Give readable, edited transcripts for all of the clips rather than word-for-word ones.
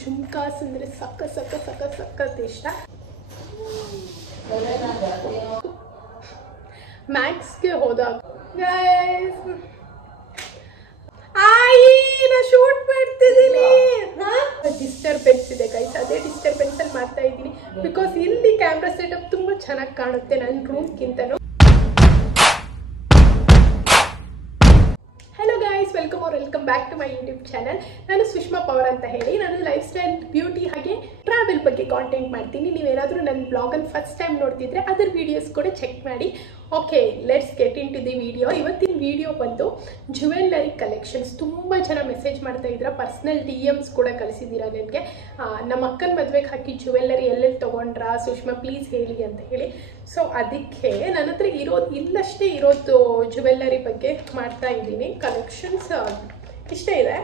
ಜುಮ್ಕಾಸ್ ಅಂದರೆ ಸಖತ್ ಇಷ್ಟ. ಮ್ಯಾಕ್ಸ್ಗೆ ಹೋದಾಗ ಶೂಟ್ ಮಾಡ್ತಿದ್ದೀನಿ, ಡಿಸ್ಟರ್ಬೆನ್ಸ್ ಇದೆ ಗೈಸ್, ಅದೇ ಡಿಸ್ಟರ್ಬೆನ್ಸ್ ಅಲ್ಲಿ ಮಾಡ್ತಾ ಇದ್ದೀನಿ. ಬಿಕಾಸ್ ಇಲ್ಲಿ ಕ್ಯಾಮ್ರಾ ಸೆಟಪ್ ತುಂಬಾ ಚೆನ್ನಾಗಿ ಕಾಣುತ್ತೆ ನನ್ನ ರೂಮ್ಗಿಂತನೂ. Hello guys, welcome back to my YouTube channel. ನಾನು ಸುಷ್ಮಾ ಪವರ್ ಅಂತ ಹೇಳಿ. ನಾನು ಲೈಫ್ ಸ್ಟೈಲ್, ಬ್ಯೂಟಿ ಹಾಗೆ ಟ್ರಾವೆಲ್ ಬಗ್ಗೆ ಕಾಂಟೆಂಟ್ ಮಾಡ್ತೀನಿ. ನೀವೇನಾದರೂ ನನ್ನ ಬ್ಲಾಗನ್ನು ಫಸ್ಟ್ ಟೈಮ್ ನೋಡ್ತಿದ್ರೆ ಅದರ ವೀಡಿಯೋಸ್ ಕೂಡ ಚೆಕ್ ಮಾಡಿ. Okay, let's get into the video. ಇವತ್ತಿನ ವಿಡಿಯೋ ಬಂದು ಜ್ಯುವೆಲ್ಲರಿ ಕಲೆಕ್ಷನ್ಸ್. ತುಂಬ ಜನ ಮೆಸೇಜ್ ಮಾಡ್ತಾ ಇದ್ದೀರಾ, ಪರ್ಸ್ನಲ್ DMs ಕೂಡ ಕಳಿಸಿದ್ದೀರಾ ನನಗೆ. ನಮ್ಮ ಅಕ್ಕನ ಮದುವೆಗೆ ಹಾಕಿ ಜ್ಯುವೆಲ್ಲರಿ ಎಲ್ಲೆಲ್ಲಿ ತೊಗೊಂಡ್ರಾ ಸುಷ್ಮಾ ಪ್ಲೀಸ್ ಹೇಳಿ ಅಂತ ಹೇಳಿ. ಸೊ ಅದಕ್ಕೆ ನನ್ನ ಹತ್ರ ಇಲ್ಲಷ್ಟೇ ಇರೋದು ಜ್ಯುವೆಲ್ಲರಿ ಬಗ್ಗೆ ಮಾಡ್ತಾ ಇದ್ದೀನಿ. ಕಲೆಕ್ಷನ್ಸ್ ಇಷ್ಟೇ ಇದೆ.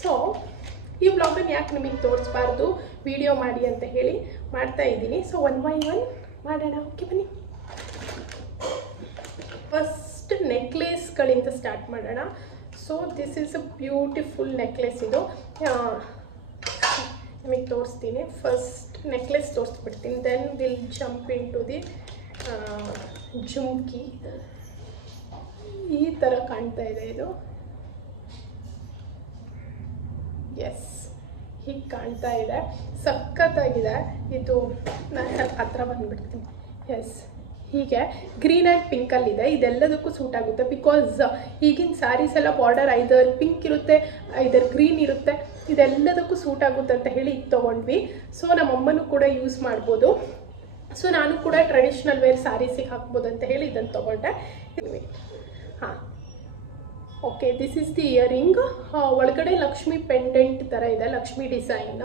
ಸೊ ಈ ವ್ಲಾಗನ್ನು ಯಾಕೆ ನಿಮಗೆ ತೋರಿಸ್ಬಾರ್ದು, ವಿಡಿಯೋ ಮಾಡಿ ಅಂತ ಹೇಳಿ ಮಾಡ್ತಾ ಇದ್ದೀನಿ. ಸೊ 1 by 1 ಮಾಡೋಣ. ಓಕೆ ಬನ್ನಿ. ಫಸ್ಟ್ ನೆಕ್ಲೇಸ್ಗಳಿಂದ ಸ್ಟಾರ್ಟ್ ಮಾಡೋಣ. So this is a beautiful necklace. ಇದು ನಿಮಗೆ ತೋರಿಸ್ತೀನಿ. ಫಸ್ಟ್ ನೆಕ್ಲೆಸ್ ತೋರಿಸ್ಬಿಡ್ತೀನಿ, then will jump into the jhumki. ಈ ಥರ ಕಾಣ್ತಾ ಇದೆ ಇದು. ಎಸ್, ಹೀಗೆ ಕಾಣ್ತಾ ಇದೆ, ಸಖತ್ತಾಗಿದೆ ಇದು. ನಾನು ಹತ್ರ ಬಂದುಬಿಡ್ತೀನಿ. ಎಸ್, ಹೀಗೆ ಗ್ರೀನ್ ಆ್ಯಂಡ್ ಪಿಂಕಲ್ಲಿದೆ. ಇದೆಲ್ಲದಕ್ಕೂ ಸೂಟ್ ಆಗುತ್ತೆ. ಬಿಕಾಸ್ ಈಗಿನ ಸ್ಯಾರೀಸ್ ಎಲ್ಲ ಬಾರ್ಡರ್ ಐದರ್ ಪಿಂಕ್ ಇರುತ್ತೆ, ಐದರ್ ಗ್ರೀನ್ ಇರುತ್ತೆ. ಇದೆಲ್ಲದಕ್ಕೂ ಸೂಟ್ ಆಗುತ್ತೆ ಅಂತ ಹೇಳಿ ಇದು ತೊಗೊಂಡ್ವಿ. ಸೊ ನಮ್ಮಮ್ಮನೂ ಕೂಡ ಯೂಸ್ ಮಾಡ್ಬೋದು. ಸೊ ನಾನು ಕೂಡ ಟ್ರೆಡಿಷ್ನಲ್ ವೇರ್ ಸ್ಯಾರೀಸಿಗೆ ಹಾಕ್ಬೋದು ಅಂತ ಹೇಳಿ ಇದನ್ನು ತೊಗೊಂಡೆ. ಹಾಂ, okay, this is the earring. ಒಳಗಡೆ ಲಕ್ಷ್ಮಿ ಪೆಂಡೆಂಟ್ ಥರ ಇದೆ, ಲಕ್ಷ್ಮಿ ಡಿಸೈನ್.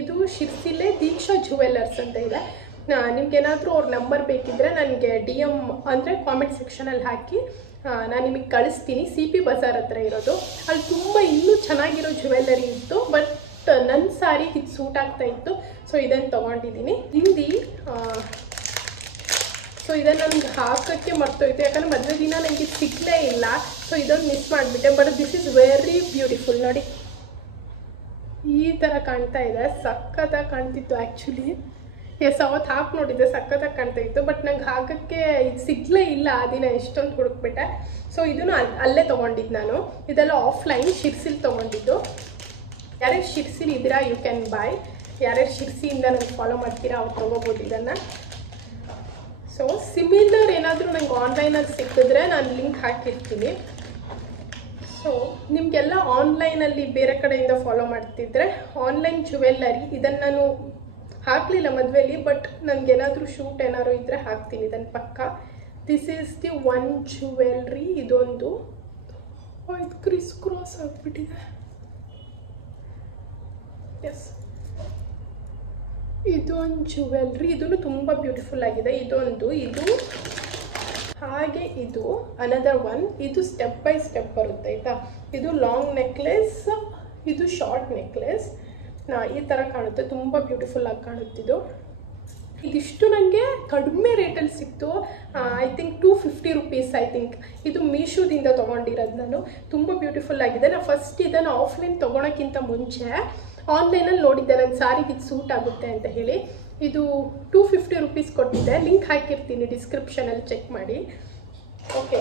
ಇದು ಶಿರ್ಸಿಲೆ ದೀಕ್ಷಾ ಜ್ಯುವೆಲ್ಲರ್ಸ್ ಅಂತ ಇದೆ. ನಿಮ್ಗೇನಾದರೂ ಅವ್ರ ನಂಬರ್ ಬೇಕಿದ್ದರೆ ನನಗೆ DM ಅಂದರೆ ಕಾಮೆಂಟ್ ಸೆಕ್ಷನಲ್ಲಿ ಹಾಕಿ ನಾನು ನಿಮಗೆ ಕಳಿಸ್ತೀನಿ. CP ಬಜಾರ್ ಹತ್ರ ಇರೋದು. ಅಲ್ಲಿ ತುಂಬ ಇನ್ನೂ ಚೆನ್ನಾಗಿರೋ ಜ್ಯುವೆಲ್ಲರಿ ಇತ್ತು, ಬಟ್ ನನ್ನ ಸ್ಯಾರಿಗೆ ಇದು ಸೂಟ್ ಆಗ್ತಾ ಇತ್ತು. ಸೊ ಇದನ್ನು ತೊಗೊಂಡಿದ್ದೀನಿ. ಹಿಂದಿ ಸೊ ಇದನ್ನು ನನಗೆ ಹಾಕೋಕ್ಕೆ ಮರ್ತೋಯ್ತು, ಯಾಕಂದರೆ ಮದುವೆ ದಿನ ನನಗೆ ಸಿಗಲೇ ಇಲ್ಲ. ಸೊ ಇದನ್ನು ಮಿಸ್ ಮಾಡಿಬಿಟ್ಟೆ. But this is very beautiful. ನೋಡಿ, ಈ ಥರ ಕಾಣ್ತಾ ಇದೆ, ಸಖತ್ತಾಗಿ ಕಾಣ್ತಿತ್ತು ಆ್ಯಕ್ಚುಲಿ. ಎಸ್, ಅವತ್ತು ಹಾಕಿ ನೋಡಿದ್ದೆ, ಸಖತ್ತಾಗಿ ಕಾಣ್ತಾ ಇತ್ತು. ಬಟ್ ನಂಗೆ ಹಾಕೋಕ್ಕೆ ಇದು ಸಿಗಲೇ ಇಲ್ಲ ಆ ದಿನ, ಎಷ್ಟೊಂದು ಹುಡುಕ್ಬಿಟ್ಟೆ. ಸೊ ಇದನ್ನು ಅಲ್ಲೇ ತೊಗೊಂಡಿದ್ದು ನಾನು. ಇದೆಲ್ಲ ಆಫ್ಲೈನ್ ಶಿರ್ಸಿಲ್ ತೊಗೊಂಡಿದ್ದು. ಯಾರ್ಯಾರು ಶಿರ್ಸಿಲ್ ಇದ್ದೀರಾ ಯು ಕ್ಯಾನ್ ಬಾಯ್. ಯಾರ್ಯಾರು ಶಿರ್ಸಿಯಿಂದ ನನಗೆ ಫಾಲೋ ಮಾಡ್ತೀರಾ ಅವ್ರು ತೊಗೋಬೋದು ಇದನ್ನು. ಸೊ ಸಿಮಿಲರ್ ಏನಾದರೂ ನಂಗೆ ಆನ್ಲೈನಲ್ಲಿ ಸಿಕ್ಕಿದ್ರೆ ನಾನು ಲಿಂಕ್ ಹಾಕಿರ್ತೀನಿ. ಸೊ ನಿಮಗೆಲ್ಲ ಆನ್ಲೈನಲ್ಲಿ ಬೇರೆ ಕಡೆಯಿಂದ ಫಾಲೋ ಮಾಡ್ತಿದ್ರೆ ಆನ್ಲೈನ್ ಜ್ಯುವೆಲ್ಲರಿ ಇದನ್ನು ನಾನು ಹಾಕಲಿಲ್ಲ ಮದುವೆಯಲ್ಲಿ, ಬಟ್ ನನಗೇನಾದರೂ ಶೂಟ್ ಏನಾದ್ರು ಇದ್ದರೆ ಹಾಕ್ತೀನಿ ಇದನ್ನು ಪಕ್ಕ. This is the one jewellery. ಇದೊಂದು ಇದು ಕ್ರಿಸ್ ಕ್ರಾಸ್ ಆಗಿಬಿಟ್ಟಿದೆ. ಎಸ್, ಇದೊಂದು ಜ್ಯುವೆಲ್ರಿ. ಇದೂ ತುಂಬ ಬ್ಯೂಟಿಫುಲ್ ಆಗಿದೆ. ಇದೊಂದು, ಇದು ಹಾಗೆ ಇದು ಅನದರ್ ಒನ್. ಇದು ಸ್ಟೆಪ್ ಬೈ ಸ್ಟೆಪ್ ಬರುತ್ತೆ ಆಯಿತಾ. ಇದು ಲಾಂಗ್ ನೆಕ್ಲೆಸ್, ಇದು ಶಾರ್ಟ್ ನೆಕ್ಲೆಸ್. ಈ ಥರ ಕಾಣುತ್ತೆ, ತುಂಬ ಬ್ಯೂಟಿಫುಲ್ ಆಗಿ ಕಾಣುತ್ತಿದ್ದು. ಇದಿಷ್ಟು ನನಗೆ ಕಡಿಮೆ ರೇಟಲ್ಲಿ ಸಿಕ್ತು. I think 250 rupees I think. ಇದು ಮೀಶೋದಿಂದ ತೊಗೊಂಡಿರೋದು ನಾನು. ತುಂಬ ಬ್ಯೂಟಿಫುಲ್ ಆಗಿದೆ. ನಾನು ಫಸ್ಟ್ ಇದನ್ನು ಆಫ್ಲೈನ್ ತೊಗೊಳೋಕ್ಕಿಂತ ಮುಂಚೆ ಆನ್ಲೈನಲ್ಲಿ ನೋಡಿದ್ದೆ, ನನ್ನ ಸ್ಯಾರಿಗೆ ಇದು ಸೂಟ್ ಆಗುತ್ತೆ ಅಂತ ಹೇಳಿ. ಇದು 250 ರುಪೀಸ್ ಕೊಟ್ಟಿದ್ದೆ. ಲಿಂಕ್ ಹಾಕಿರ್ತೀನಿ ಡಿಸ್ಕ್ರಿಪ್ಷನಲ್ಲಿ, ಚೆಕ್ ಮಾಡಿ. Okay,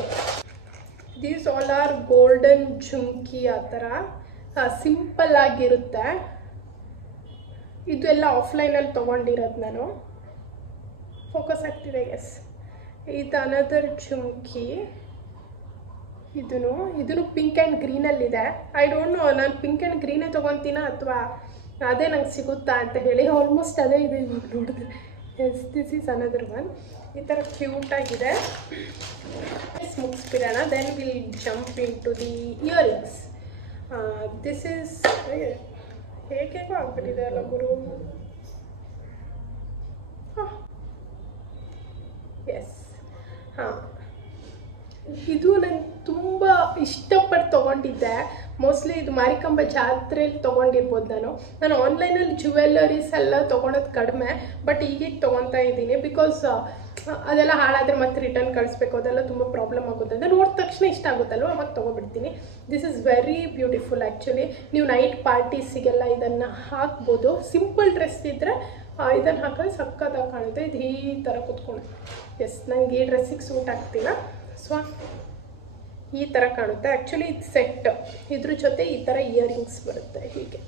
these all are golden jhumki. ಆ ಥರ ಸಿಂಪಲ್ ಆಗಿರುತ್ತೆ. ಇದು ಎಲ್ಲ ಆಫ್ಲೈನಲ್ಲಿ ತೊಗೊಂಡಿರೋದು ನಾನು. ಫೋಕಸ್ ಆಗ್ತಿದೆ. ಎಸ್, ಇದು ಅನದರ್ ಜುಮ್ಕಿ. ಇದೂ ಪಿಂಕ್ ಆ್ಯಂಡ್ ಗ್ರೀನಲ್ಲಿದೆ. ಐ ಡೋಂಟ್ ನೋ, ನಾನು ಪಿಂಕ್ ಆ್ಯಂಡ್ ಗ್ರೀನೇ ತೊಗೊತೀನ ಅಥವಾ ಅದೇ ನಂಗೆ ಸಿಗುತ್ತಾ ಅಂತ ಹೇಳಿ. ಆಲ್ಮೋಸ್ಟ್ ಅದೇ ಇದೆ ಇವಾಗ ನೋಡಿದ್ರೆ. Yes, this is another one. ಈ ಥರ ಕ್ಯೂಟಾಗಿದೆ. ಮುಗಿಸ್ಬಿಡೋಣ, then will jump into the earrings. This is ಹೇಗೇಗೋ ಆಗ್ಬಿಟ್ಟಿದೆ ಅಲ್ಲ ಗುರು. ಎಸ್, ಹಾಂ, ಇದು ನಾನು ತುಂಬ ಇಷ್ಟಪಟ್ಟು ತೊಗೊಂಡಿದ್ದೆ. ಮೋಸ್ಟ್ಲಿ ಇದು ಮಾರಿಕಾಂಬಾ ಜಾತ್ರೆಯಲ್ಲಿ ತೊಗೊಂಡಿರ್ಬೋದು. ನಾನು ಆನ್ಲೈನಲ್ಲಿ ಜ್ಯುವೆಲ್ಲರೀಸ್ ಎಲ್ಲ ತೊಗೊಳೋದು ಕಡಿಮೆ, ಬಟ್ ಈಗೀಗ ತೊಗೊತಾ ಇದ್ದೀನಿ. ಬಿಕಾಸ್ ಅದೆಲ್ಲ ಹಾಳಾದರೆ ಮತ್ತೆ ರಿಟರ್ನ್ ಕಳಿಸ್ಬೇಕು, ಅದೆಲ್ಲ ತುಂಬ ಪ್ರಾಬ್ಲಮ್ ಆಗುತ್ತೆ ಅಂತ ನೋಡಿದ ತಕ್ಷಣ ಇಷ್ಟ ಆಗುತ್ತಲ್ವ, ಅವಾಗ ತೊಗೊಬಿಡ್ತೀನಿ. This is very beautiful actually. ನೀವು ನೈಟ್ ಪಾರ್ಟೀಸಿಗೆಲ್ಲ ಇದನ್ನು ಹಾಕ್ಬೋದು. ಸಿಂಪಲ್ ಡ್ರೆಸ್ ಇದ್ದರೆ ಇದನ್ನು ಹಾಕಿದ್ರೆ ಸಕ್ಕತ್ತಾಗಿ ಕಾಣುತ್ತೆ. ಇದು ಈ ಥರ ಕೂತ್ಕೊಳ್ಳುತ್ತೆ. ಎಸ್, ನನಗೆ ಈ ಡ್ರೆಸ್ಸಿಗೆ ಸೂಟ್ ಆಗ್ತಿಲ್ಲ, ಸೊ ಈ ಥರ ಕಾಣುತ್ತೆ. ಆ್ಯಕ್ಚುಲಿ ಇದು ಸೆಟ್, ಇದ್ರ ಜೊತೆ ಈ ಥರ ಇಯರಿಂಗ್ಸ್ ಬರುತ್ತೆ. ಹೀಗೆ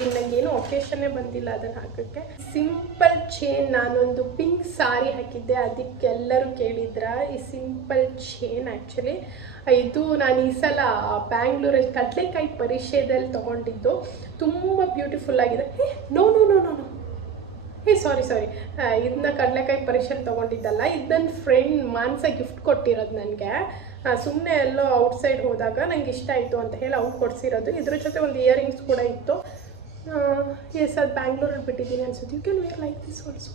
ನನಗೇನು ಒಕೇಶನ್ನೇ ಬಂದಿಲ್ಲ ಅದನ್ನು ಹಾಕೋಕ್ಕೆ. ಸಿಂಪಲ್ ಚೇನ್, ನಾನೊಂದು ಪಿಂಕ್ ಸಾರಿ ಹಾಕಿದ್ದೆ, ಅದಕ್ಕೆಲ್ಲರೂ ಕೇಳಿದ್ರ ಈ ಸಿಂಪಲ್ ಚೇನ್. ಆ್ಯಕ್ಚುಲಿ ಇದು ನಾನು ಈ ಸಲ ಬ್ಯಾಂಗ್ಳೂರಲ್ಲಿ ಕಡಲೆಕಾಯಿ ಪರಿಷೆದಲ್ಲಿ ತೊಗೊಂಡಿದ್ದು. ತುಂಬ ಬ್ಯೂಟಿಫುಲ್ ಆಗಿದೆ. No no no no no sorry ಇದನ್ನ ಕಡಲೆಕಾಯಿ ಪರಿಷೆಯಲ್ಲಿ ತೊಗೊಂಡಿದ್ದಲ್ಲ, ಇದು ನನ್ನ ಫ್ರೆಂಡ್ ಮಾನ್ಸ ಗಿಫ್ಟ್ ಕೊಟ್ಟಿರೋದು ನನಗೆ. ಸುಮ್ಮನೆ ಎಲ್ಲೋ ಔಟ್ಸೈಡ್ ಹೋದಾಗ ನಂಗೆ ಇಷ್ಟ ಆಯಿತು ಅಂತ ಹೇಳಿ ಅವ್ರು ಕೊಡಿಸಿರೋದು. ಇದ್ರ ಜೊತೆ ಒಂದು ಇಯರಿಂಗ್ಸ್ ಕೂಡ ಇತ್ತು. ಎಸ್, ಅದು ಬ್ಯಾಂಗ್ಳೂರಲ್ಲಿ ಬಿಟ್ಟಿದ್ದೀನಿ ಅನ್ಸುತ್ತೆ. You can wear like this also.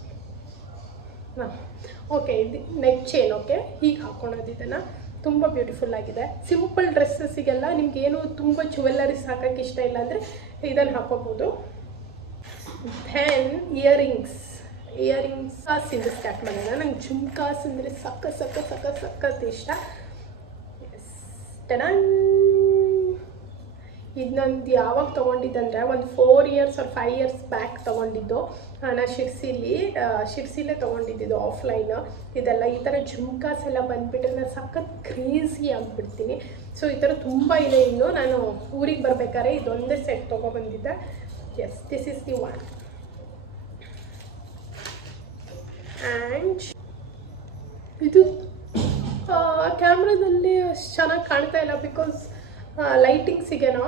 Okay, ಇದು ನೆಕ್ ಚೇನ್. ಓಕೆ, ಹೀಗೆ ಹಾಕ್ಕೊಳೋದು ಇದನ್ನು. ತುಂಬ ಬ್ಯೂಟಿಫುಲ್ ಆಗಿದೆ. ಸಿಂಪಲ್ ಡ್ರೆಸ್ಸಸ್ಸಿಗೆಲ್ಲ ನಿಮ್ಗೇನು ತುಂಬ ಜ್ಯುವೆಲ್ಲರೀಸ್ ಹಾಕೋಕ್ಕೆ ಇಷ್ಟ ಇಲ್ಲ ಅಂದರೆ ಇದನ್ನು ಹಾಕೋಬೋದು. ದೆನ್ ಇಯರಿಂಗ್ಸ್ ಕಾಸಿಂದ ಸ್ಟಾರ್ಟ್ ಮಾಡೋಣ. ನಂಗೆ ಜುಮ್ಕಾಸ್ ಅಂದರೆ ಸಖತ್ ಇಷ್ಟ. ಎಸ್, ಟಡನ್. ಇದು ನಂದು ಯಾವಾಗ ತೊಗೊಂಡಿದ್ದಂದರೆ ಒಂದು 4 years or 5 years ಬ್ಯಾಕ್ ತೊಗೊಂಡಿದ್ದು. ನಾನು ಶಿರ್ಸಿಲೇ ತೊಗೊಂಡಿದ್ದು ಆಫ್ಲೈನ್. ಇದೆಲ್ಲ ಈ ಥರ ಜುಮ್ಕಾಸ್ ಎಲ್ಲ ಬಂದುಬಿಟ್ರೆ ನಾನು ಸಖತ್ ಕ್ರೇಜಿ ಆಗಿಬಿಡ್ತೀನಿ. ಸೊ ಈ ಥರ ತುಂಬ ಇದೆ. ಇನ್ನು ನಾನು ಊರಿಗೆ ಬರಬೇಕಾದ್ರೆ ಇದೊಂದೇ ಸೆಟ್ ತೊಗೊಬಂದಿದ್ದೆ. Yes, this is the one. And ಇದು ಕ್ಯಾಮ್ರಾದಲ್ಲಿ ಅಷ್ಟು ಚೆನ್ನಾಗಿ ಕಾಣ್ತಾ ಇಲ್ಲ, ಬಿಕಾಸ್ ಲೈಟಿಂಗ್ಸಿಗೆನೋ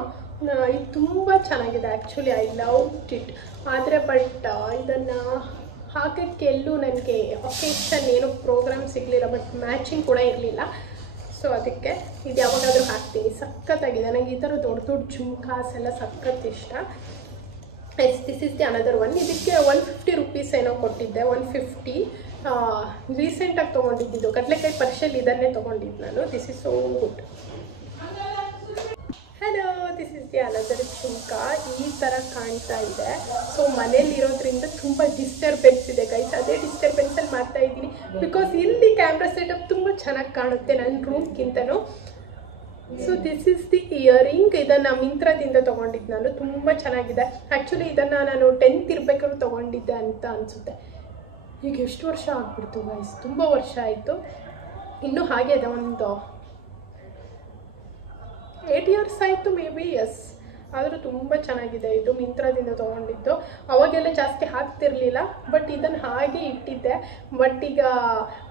ಇದು ತುಂಬ ಚೆನ್ನಾಗಿದೆ. Actually I love it. ಆದರೆ ಬಟ್ ಇದನ್ನು ಹಾಕೋಕ್ಕೆ ಎಲ್ಲೂ ನನಗೆ ಒಕೇಶನ್ ಏನೋ ಪ್ರೋಗ್ರಾಮ್ ಸಿಗಲಿಲ್ಲ, ಬಟ್ ಮ್ಯಾಚಿಂಗ್ ಕೂಡ ಇರಲಿಲ್ಲ. ಸೊ ಅದಕ್ಕೆ ಇದು ಯಾವಾಗಾದರೂ ಹಾಕ್ತೀನಿ. ಸಖತ್ತಾಗಿದೆ. ನನಗೆ ಈ ಥರ ದೊಡ್ಡ ಜುಮ್ಕಾಸ್ ಎಲ್ಲ ಸಖತ್ ಇಷ್ಟ. Yes, this is the another one. ಇದಕ್ಕೆ 150 rupees ಏನೋ ಕೊಟ್ಟಿದ್ದೆ. 150 ರೀಸೆಂಟಾಗಿ ತೊಗೊಂಡಿದ್ದು. ಕಡಲೆಕಾಯಿ ಪರಿಷೆಯಲ್ಲಿ ಇದನ್ನೇ ತೊಗೊಂಡಿದ್ದು ನಾನು. This is so good. Hello, this is the another jhumka. ಈ ಥರ ಕಾಣ್ತಾ ಇದೆ. ಸೊ ಮನೇಲಿರೋದ್ರಿಂದ ತುಂಬ ಡಿಸ್ಟರ್ಬೆನ್ಸ್ ಇದೆ ಗೈಸ್. ಅದೇ ಡಿಸ್ಟರ್ಬೆನ್ಸಲ್ಲಿ ಮಾಡ್ತಾ ಇದ್ದೀನಿ, ಬಿಕಾಸ್ ಇಲ್ಲಿ ಕ್ಯಾಮ್ರಾ ಸೆಟಪ್ ತುಂಬ ಚೆನ್ನಾಗಿ ಕಾಣುತ್ತೆ ನನ್ನ ರೂಮ್ಗಿಂತನೂ. So this is the earring. ಇದನ್ನು ಮಿಂತ್ರದಿಂದ ತೊಗೊಂಡಿದ್ದು ನಾನು. ತುಂಬ ಚೆನ್ನಾಗಿದೆ. ಆ್ಯಕ್ಚುಲಿ ಇದನ್ನು ನಾನು 10th ಇರಬೇಕಾದ್ರೂ ತೊಗೊಂಡಿದ್ದೆ ಅಂತ ಅನಿಸುತ್ತೆ. ಈಗ ಎಷ್ಟು ವರ್ಷ ಆಗ್ಬಿಡ್ತು ಗೈಸ್, ತುಂಬ ವರ್ಷ ಆಯಿತು. ಇನ್ನೂ ಹಾಗೆ ಇದೆ, ಒಂದು 8 years ಆಯಿತು ಮೇ ಬಿ. ಎಸ್, ಆದರೂ ತುಂಬ ಚೆನ್ನಾಗಿದೆ. ಇದು ಮಿಂತ್ರದಿಂದ ತೊಗೊಂಡಿದ್ದು. ಅವಾಗೆಲ್ಲ ಜಾಸ್ತಿ ಹಾಕ್ತಿರ್ಲಿಲ್ಲ, ಬಟ್ ಇದನ್ನು ಹಾಗೆ ಇಟ್ಟಿದ್ದೆ. ಬಟ್ ಈಗ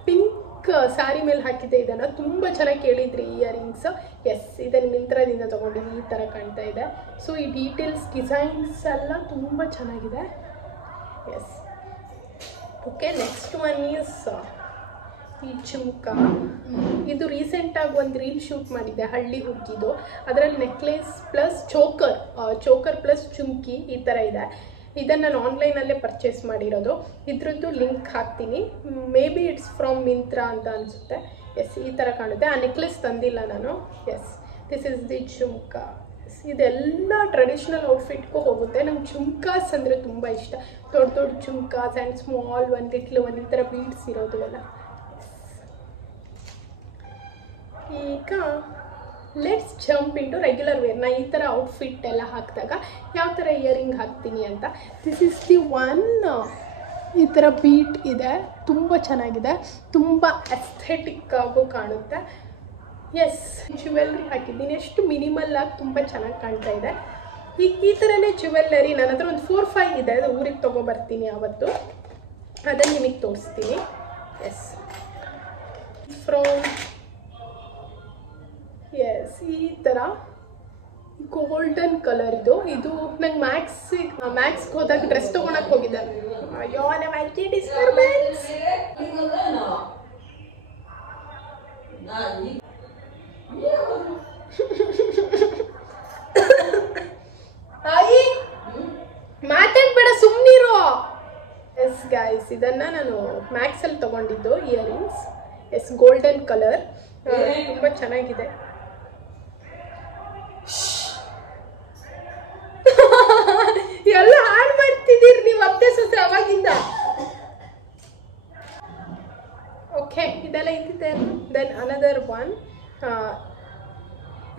ಪಿಂಕ್ ಸ್ಯಾರಿ ಮೇಲೆ ಹಾಕಿದ್ದೆ ಇದನ್ನು. ತುಂಬ ಚೆನ್ನಾಗಿ ಕೇಳಿದ್ರಿ ಇಯರಿಂಗ್ಸ್. ಎಸ್, ಇದನ್ನು ಮಿಂತ್ರದಿಂದ ತೊಗೊಂಡಿದ್ದು. ಈ ಥರ ಕಾಣ್ತಾ ಇದೆ. ಸೊ ಈ ಡೀಟೇಲ್ಸ್ ಡಿಸೈನ್ಸ್ ಎಲ್ಲ ತುಂಬ ಚೆನ್ನಾಗಿದೆ. Yes, okay. Next one is ಈ ಜುಮ್ಕಾ. ಇದು ರೀಸೆಂಟಾಗಿ ಒಂದು ರೀಲ್ ಶೂಟ್ ಮಾಡಿದ್ದೆ, ಹಳ್ಳಿ ಹುಡುಗಿದು. ಅದರಲ್ಲಿ ನೆಕ್ಲೆಸ್ ಪ್ಲಸ್ ಚೋಕರ್ ಪ್ಲಸ್ ಚುಮ್ಕಿ ಈ ಥರ ಇದೆ. ಇದನ್ನು ನಾನು ಆನ್ಲೈನಲ್ಲೇ ಪರ್ಚೇಸ್ ಮಾಡಿರೋದು. ಇದ್ರದ್ದು ಲಿಂಕ್ ಹಾಕ್ತೀನಿ. May be it's from Myntra ಅಂತ ಅನಿಸುತ್ತೆ. ಎಸ್, ಈ ಥರ ಕಾಣುತ್ತೆ. ಆ ನೆಕ್ಲೆಸ್ ತಂದಿಲ್ಲ ನಾನು. Yes, this is the jhumka. ಇದೆಲ್ಲ ಟ್ರೆಡಿಷ್ನಲ್ ಔಟ್ಫಿಟ್ಗೂ ಹೋಗುತ್ತೆ. ನಂಗೆ ಜುಮ್ಕಾಸ್ ಅಂದರೆ ತುಂಬ ಇಷ್ಟ. ದೊಡ್ಡ jhumkas and small one little one ಈ ಥರ ಬೀಡ್ಸ್ ಇರೋದು ಎಲ್ಲ. ಈಗ let's jump into regular wear. ನಾ ಈ ಥರ ಔಟ್ಫಿಟ್ ಎಲ್ಲ ಹಾಕಿದಾಗ ಯಾವ ಥರ ಇಯರಿಂಗ್ ಹಾಕ್ತೀನಿ ಅಂತ. This is the one. ಈ ಥರ ಬೀಟ್ ಇದೆ, ತುಂಬ ಚೆನ್ನಾಗಿದೆ, ತುಂಬ ಎಸ್ಥೆಟಿಕ್ ಆಗು ಕಾಣುತ್ತೆ. ಎಸ್, ಜ್ಯುವೆಲ್ರಿ ಹಾಕಿದ್ದೀನಿ. ಎಷ್ಟು ಮಿನಿಮಲ್ ಆಗಿ ತುಂಬ ಚೆನ್ನಾಗಿ ಕಾಣ್ತಾ ಇದೆ. ಈ ಥರನೇ ಜ್ಯುವೆಲ್ಲರಿ ನನ್ನ ಹತ್ರ ಒಂದು 4-5 ಇದೆ. ಅದು ಊರಿಗೆ ತೊಗೊಬರ್ತೀನಿ ಆವತ್ತು, ಅದನ್ನು ನಿಮಗೆ ತೋರಿಸ್ತೀನಿ. ಎಸ್, ಫ್ರಮ್ ಎಸ್ ಈ ಥರ ಗೋಲ್ಡನ್ ಕಲರ್ ಇದು ನಂಗೆ ಮ್ಯಾಕ್ಸ್ಗೆ ಹೋದಾಗ ಡ್ರೆಸ್ ತೊಗೊಳಕ್ಕೆ ಹೋಗಿದ್ದೆ. ಅಯ್ಯೋ, ಡಿಸ್ಟರ್ಬೆನ್ಸ್. ಮಾತಾಡ್ಬೇಡ, ಸುಮ್ಮನಿರೋ. ಎಸ್ ಗೈಸ್, ಇದನ್ನು ನಾನು ಮ್ಯಾಕ್ಸಲ್ಲಿ ತೊಗೊಂಡಿದ್ದು ಇಯರಿಂಗ್ಸ್. S, golden colour. ತುಂಬ ಚೆನ್ನಾಗಿದೆ. ಎಲ್ಲ ಹಾಳು ಮಾಡ್ತಿದ್ದೀರಿ ನೀವು ಅತ್ತೆ ಸೊಸೆ ಅವಾಗಿಂದ. ಓಕೆ, ಇದೆಲ್ಲ ಇದ್ದಿದೆ. ದೆನ್ ಅನದರ್ ಒನ್,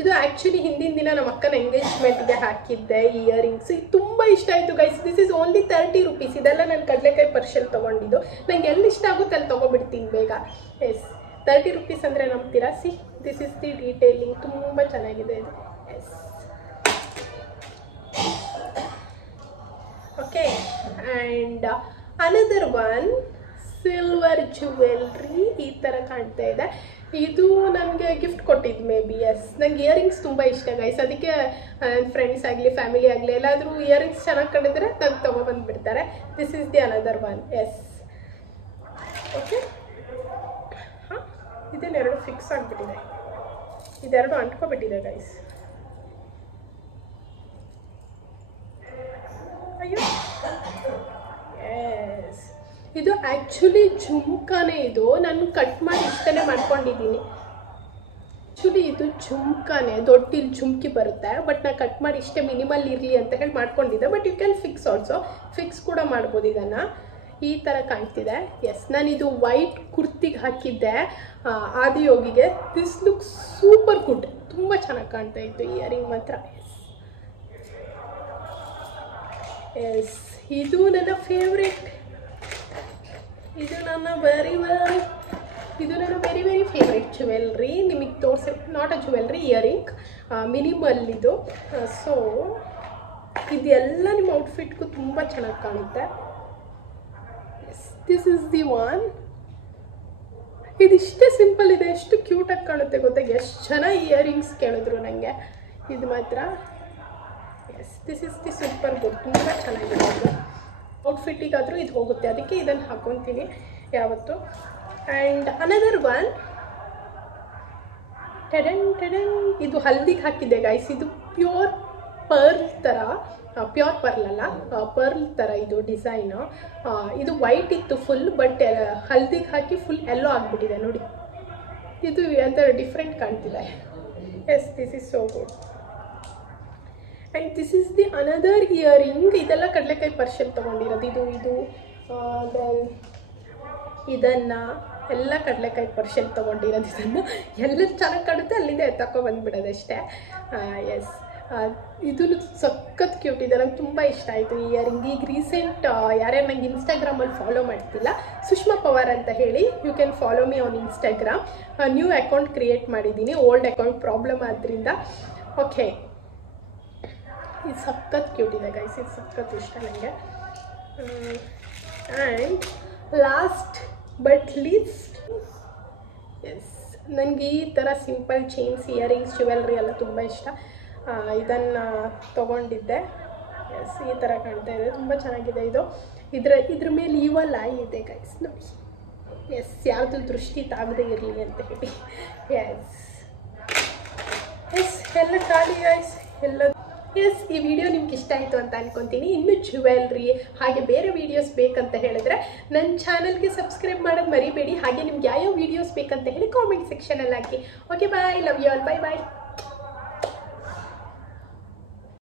ಇದು ಆ್ಯಕ್ಚುಲಿ ಹಿಂದಿನ ದಿನ ನಮ್ಮ ಅಕ್ಕನ ಎಂಗೇಜ್ಮೆಂಟ್ಗೆ ಹಾಕಿದ್ದೆ ಇಯರಿಂಗ್ಸ್. ಇದು ತುಂಬ ಇಷ್ಟ ಆಯಿತು guys. This is only 30 rupees. ಇದೆಲ್ಲ ನಾನು ಕಡಲೆಕಾಯಿ ಪರ್ಷಲ್ ತೊಗೊಂಡಿದ್ದು. ನಂಗೆ ಎಲ್ಲಿ ಇಷ್ಟ ಆಗುತ್ತೆ ಅಲ್ಲಿ ತೊಗೊಬಿಡ್ತೀನಿ ಬೇಗ. ಎಸ್, 30 ರೂಪೀಸ್ ಅಂದರೆ ನಂಬ್ತೀರಾ? See, this is the detailing. ತುಂಬ ಚೆನ್ನಾಗಿದೆ ಇದು. Yes, okay. And another one, silver jewellery. ಈ ಥರ ಕಾಣ್ತಾ ಇದೆ. ಇದು ನನಗೆ ಗಿಫ್ಟ್ ಕೊಟ್ಟಿದ್ದು ಮೇ ಬಿ. ಎಸ್, ನನಗೆ ಇಯರಿಂಗ್ಸ್ ತುಂಬ ಇಷ್ಟ ಗೈಸ್. ಅದಕ್ಕೆ ಫ್ರೆಂಡ್ಸ್ ಆಗಲಿ ಫ್ಯಾಮಿಲಿ ಆಗಲಿ ಎಲ್ಲಾದರೂ ಇಯರಿಂಗ್ಸ್ ಚೆನ್ನಾಗಿ ಕಂಡಿದ್ರೆ ತಂದು ತೊಗೊಬಂದುಬಿಡ್ತಾರೆ. This is the another one. Yes, okay. ಹಾಂ, ಇದನ್ನೆರಡು ಫಿಕ್ಸ್ ಆಗಿಬಿಟ್ಟಿದೆ. ಇದೆರಡು ಅಂಟ್ಕೊಬಿಟ್ಟಿದೆ ಗೈಸ್. ಅಯ್ಯೋ, ಎಸ್, ಇದು ಆ್ಯಕ್ಚುಲಿ ಜುಮ್ಕಾನೇ. ಇದು ನಾನು ಕಟ್ ಮಾಡಿ ಇಷ್ಟನೇ ಮಾಡ್ಕೊಂಡಿದ್ದೀನಿ. ಆ್ಯಕ್ಚುಲಿ ಇದು ಜುಮ್ಕಾನೇ, ದೊಡ್ಡ ಇಲ್ಲಿ ಜುಮ್ಕಿ ಬರುತ್ತೆ. ಬಟ್ ನಾನು ಕಟ್ ಮಾಡಿ ಇಷ್ಟೇ ಮಿನಿಮಲ್ ಇರಲಿ ಅಂತ ಹೇಳಿ ಮಾಡ್ಕೊಂಡಿದ್ದೆ. But you can fix also, fix ಕೂಡ ಮಾಡ್ಬೋದು ಇದನ್ನು. ಈ ಥರ ಕಾಣ್ತಿದೆ. ಎಸ್, ನಾನಿದು ವೈಟ್ ಕುರ್ತಿಗೆ ಹಾಕಿದ್ದೆ ಆದಿಯೋಗಿಗೆ. This look super good. ತುಂಬ ಚೆನ್ನಾಗಿ ಕಾಣ್ತಾ ಇತ್ತು ಇಯರಿಂಗ್ ಮಾತ್ರ. ಎಸ್, ಇದು ನನ್ನ ಫೇವ್ರೆಟ್. ಇದು ನನ್ನ ವೆರಿ ವೆರಿ ಫೇವ್ರೆಟ್ ಜ್ಯುವೆಲ್ರಿ. ನಿಮಗೆ ತೋರಿಸಿ, not a jewellery, earring, minimal ಇದು. ಸೊ ಇದೆಲ್ಲ ನಿಮ್ಮ ಔಟ್ಫಿಟ್ಗೂ ತುಂಬ ಚೆನ್ನಾಗಿ ಕಾಣುತ್ತೆ. Yes, this is the one. ಇದಿಷ್ಟೇ ಸಿಂಪಲ್ ಇದೆ, ಎಷ್ಟು ಕ್ಯೂಟಾಗಿ ಕಾಣುತ್ತೆ ಗೊತ್ತಾ. ಎಷ್ಟು ಜನ ಇಯರಿಂಗ್ಸ್ ಕೇಳಿದ್ರು ನನಗೆ. ಇದು ಮಾತ್ರ. Yes, this is the super good. ತುಂಬ ಚೆನ್ನಾಗಿದೆ ಇದು. ಔಟ್ಫಿಟ್ಟಿಗಾದರೂ ಇದು ಹೋಗುತ್ತೆ, ಅದಕ್ಕೆ ಇದನ್ನು ಹಾಕೊತೀನಿ ಯಾವತ್ತು. ಆ್ಯಂಡ್ ಅನದರ್ ಒನ್, ಟೆಡನ್. ಇದು ಹಲ್ದಿಗೆ ಹಾಕಿದ್ದೆ ಗೈಸ್. ಇದು ಪ್ಯೂರ್ ಪರ್ಲ್ ಥರ, ಪ್ಯೂರ್ ಪರ್ಲ್ ಅಲ್ಲ, ಪರ್ಲ್ ಥರ ಇದು ಡಿಸೈನು. ಇದು ವೈಟ್ ಇತ್ತು ಫುಲ್, ಬಟ್ ಹಲ್ದಿಗೆ ಹಾಕಿ ಫುಲ್ ಎಲ್ಲೋ ಆಗಿಬಿಟ್ಟಿದೆ ನೋಡಿ. ಇದು ಎಂಥ ಡಿಫ್ರೆಂಟ್ ಕಾಣ್ತಿದೆ. Yes, this is so good. And this is the another earring. ಇದೆಲ್ಲ ಕಡಲೆಕಾಯಿ ಪರ್ಷಲ್ ತೊಗೊಂಡಿರೋದು. ಇದು ದೆನ್ ಇದನ್ನು ಎಲ್ಲ ಕಡಲೆಕಾಯಿ ಪರ್ಷಲ್ ತೊಗೊಂಡಿರೋದು. ಇದನ್ನು ಎಲ್ಲ ಚೆನ್ನಾಗಿ ಕಾಣುತ್ತೆ ಅಲ್ಲಿಂದ ತಗೊಬಂದ್ಬಿಡೋದಷ್ಟೇ. ಎಸ್, ಇದು ಸಖತ್ ಕ್ಯೂಟ್ ಇದೆ. ನಂಗೆ ತುಂಬ ಇಷ್ಟ ಆಯಿತು ಈ ಇಯರಿಂಗ್. ಈಗ ರೀಸೆಂಟ್ ಯಾರ್ಯಾರು ನಂಗೆ ಇನ್ಸ್ಟಾಗ್ರಾಮಲ್ಲಿ ಫಾಲೋ ಮಾಡ್ತಿಲ್ಲ, ಸುಷ್ಮಾ ಪವಾರ್ ಅಂತ ಹೇಳಿ, you can follow me on Instagram. New account create ಮಾಡಿದ್ದೀನಿ, ಓಲ್ಡ್ ಅಕೌಂಟ್ ಪ್ರಾಬ್ಲಮ್ ಆದ್ದರಿಂದ. ಓಕೆ, ಇದು ಸಖತ್ ಕ್ಯೂಟ್ ಇದೆ ಗೈಸ್. ಇದು ಸಖತ್ ಇಷ್ಟ ನನಗೆ. And last but least, yes, ನನಗೆ ಈ ಥರ ಸಿಂಪಲ್ ಚೈನ್ಸ್, ಇಯರಿಂಗ್ಸ್, ಜ್ಯುವೆಲ್ರಿ ಎಲ್ಲ ತುಂಬ ಇಷ್ಟ. ಇದನ್ನು ತೊಗೊಂಡಿದ್ದೆ. ಎಸ್, ಈ ಥರ ಕಾಣ್ತಾ ಇದೆ. ತುಂಬ ಚೆನ್ನಾಗಿದೆ ಇದು. ಇದ್ರ ಮೇಲೆ ಈವಲ್ ಐ ಇದೆ ಗೈಸ್ ನೋಡಿ. ಎಸ್, ಯಾವುದು ದೃಷ್ಟಿ ತಾಗದೇ ಇರಲಿ ಅಂತ ಹೇಳಿ. ಎಸ್, ಎಲ್ಲ ಖಾಲಿ ಗೈಸ್, ಎಲ್ಲ. ಎಸ್, ಈ ವಿಡಿಯೋ ನಿಮ್ಗೆ ಇಷ್ಟ ಆಯಿತು ಅಂತ ಅನ್ಕೊತೀನಿ. ಇನ್ನೂ ಜ್ಯುವೆಲ್ರಿ ಹಾಗೆ ಬೇರೆ ವೀಡಿಯೋಸ್ ಬೇಕಂತ ಹೇಳಿದ್ರೆ ನನ್ನ ಚಾನಲ್ಗೆ ಸಬ್ಸ್ಕ್ರೈಬ್ ಮಾಡೋದು ಮರಿಬೇಡಿ. ಹಾಗೆ ನಿಮ್ಗೆ ಯಾವ್ಯಾವ ವೀಡಿಯೋಸ್ ಬೇಕಂತ ಹೇಳಿ ಕಾಮೆಂಟ್ ಸೆಕ್ಷನಲ್ಲಿ ಹಾಕಿ. Okay, bye, love you all, bye bye.